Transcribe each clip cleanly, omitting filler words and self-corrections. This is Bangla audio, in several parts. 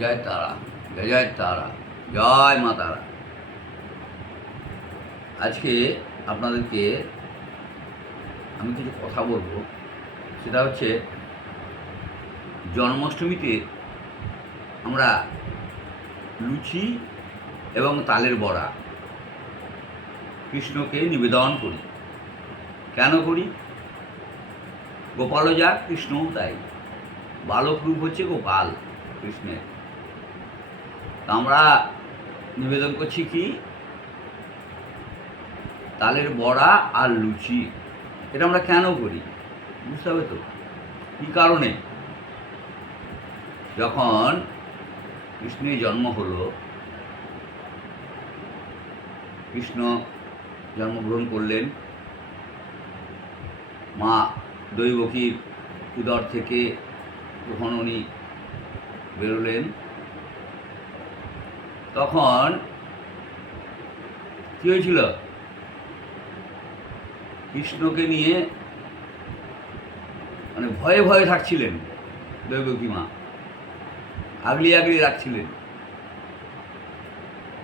জয় তারা, জয় জয় তারা, জয় মা তারা। আজকে আপনাদেরকে আমি কিছু কথা বলবো, সেটা হচ্ছে জন্মাষ্টমীতে আমরা লুচি এবং তালের বড়া কৃষ্ণকে নিবেদন করি। কেন করি? গোপালও যা, কৃষ্ণও তাই। বালক রূপ হচ্ছে গোপাল কৃষ্ণের। তা আমরা নিবেদন করছি কি? তালের বড়া আর লুচি। এটা আমরা কেন করি বুঝতে হবে তো, কী কারণে? যখন কৃষ্ণের জন্ম হলো, কৃষ্ণ জন্মগ্রহণ করলেন, মা দৈবকীর উদর থেকে যখন উনি বেরোলেন, তখন কী হয়েছিল? কৃষ্ণকে নিয়ে মানে ভয়ে ভয়ে থাকছিলেন দৈবকী মা, আগলি আগলি রাখছিলেন।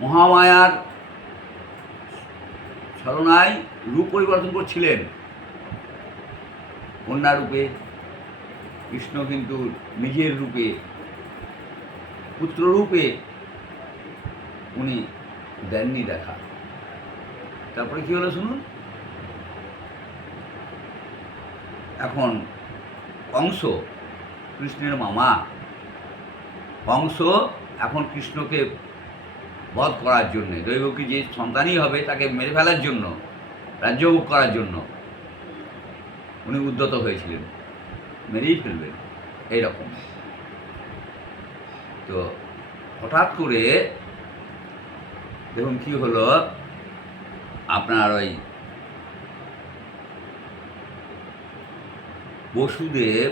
মহামায়ার ছলনায় রূপ পরিবর্তন করছিলেন কন্যা রূপে। কৃষ্ণ কিন্তু নিজের রূপে, পুত্র রূপে উনি দেননি দেখা। তারপরে কি হলো শুনুন। এখন কংস, কৃষ্ণের মামা কংস, এখন কৃষ্ণকে বধ করার জন্যে, দৈবকী যে সন্তানই হবে তাকে মেরে ফেলার জন্য, রাজ্যভোগ করার জন্য উনি উদ্যত হয়েছিলেন, মেরেই ফেলবেন এইরকম। তো হঠাৎ করে দেখুন কি হলো, আপনার ওই বসুদেব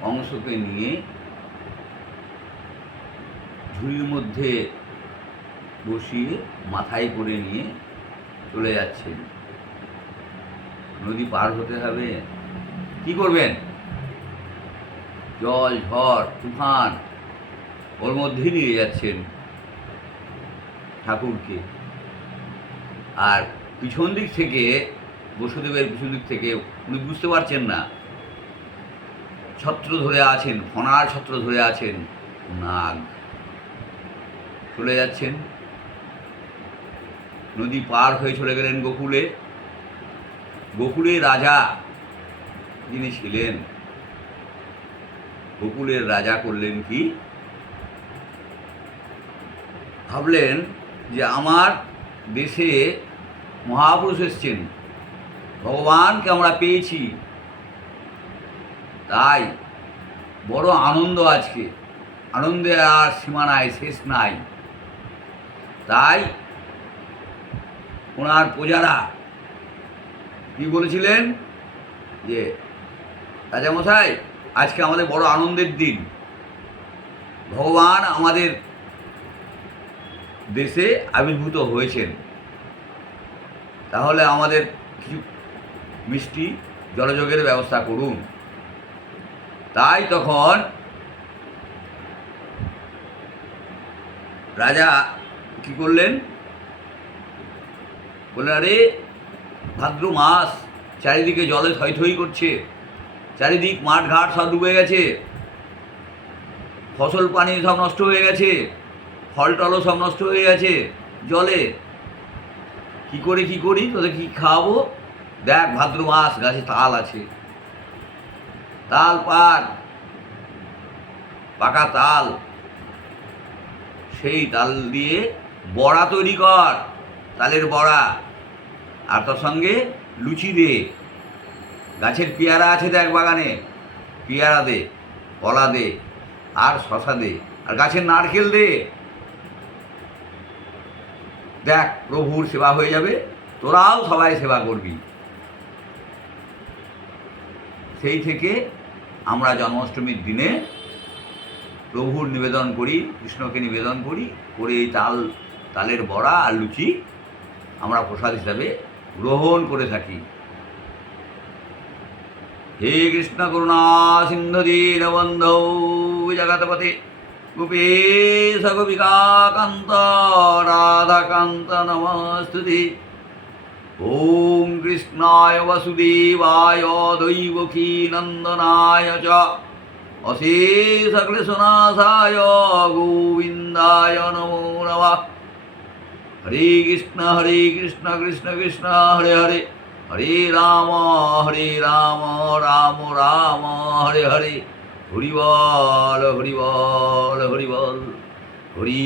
কংসকে নিয়ে ঝুড়ির মধ্যে বসিয়ে মাথায় করে নিয়ে চলে যাচ্ছেন। নদী পার হতে হবে, কি করবেন? জল, ঝড়, তুফান, ওর মধ্যেই নিয়ে যাচ্ছেন ঠাকুরকে। আর পিছন দিক থেকে, বসুদেবের পিছন দিক থেকে উনি বুঝতে পারছেন না, ছত্র ধরে আছেন, ফণার ছত্র ধরে আছেন নাগ। চলে যাচ্ছেন, নদী পার হয়ে চলে গেলেন গোকুলে। গোকুলে রাজা যিনি ছিলেন, গোকুলের রাজা করলেন কি? ভাবলেন যে আমার দেশে মহাপুরুষ এসছেন, ভগবানকে আমরা পেয়েছি, তাই বড় আনন্দ আজকে, আনন্দে আর সীমা নাই, শেষ নাই। তাই ওনার প্রজারা কি বলেছিলেন যে রাজামশাই, আজকে আমাদের বড় আনন্দের দিন, ভগবান আমাদের দেশে আবির্ভূত হয়েছেন, তাহলে আমাদের কিছু মিষ্টি জলযোগের ব্যবস্থা করুন। তাই তখন রাজা কি করলেন? বললেন, আরে ভাদ্র মাস, চারিদিকে জলে থই থই করছে, চারিদিক মাঠ ঘাট সব ডুবে গেছে, ফসল পানি সব নষ্ট হয়ে গেছে, ফল টলও সব নষ্ট হয়ে গেছে জলে। কি করে কি করি, তোদের কি খাওয়াবো? দেখ ভাদ্র মাস, গাছে তাল আছে, তাল পাক, পাকা তাল, সেই তাল দিয়ে বড়া তৈরি কর, তালের বড়া, আর তার সঙ্গে লুচি দে। গাছের পেয়ারা আছে দেখ বাগানে, পেয়ারা দে, কলা দে, আর শশা দে, আর গাছের নারকেল দে। দেখ প্রভুর সেবা হয়ে যাবে, তোরাও সবাই সেবা করবি। সেই থেকে আমরা জন্মাষ্টমীর দিনে প্রভুর নিবেদন করি, কৃষ্ণকে নিবেদন করি, করে এই তালের বড়া আর লুচি আমরা প্রসাদ হিসাবে গ্রহণ করে থাকি। হে কৃষ্ণ করুণা সিন্ধু দীনবন্ধৌ জগৎপতে গোপেশ গোপিকাকান্ত রাধাকান্ত নমস্তুতে। ওম কৃষ্ণায় বাসুদেবায় দৈবকী নন্দনায় চ অশেষ ক্লেশনাশায় গোবিন্দায় নমো নমঃ। হরে কৃষ্ণ কৃষ্ণ কৃষ্ণ হরে হরে, হরে রাম রাম রাম হরে হরে। হরি বল হরি বল হরি বল, হরি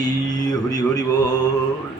হরি হরি বল।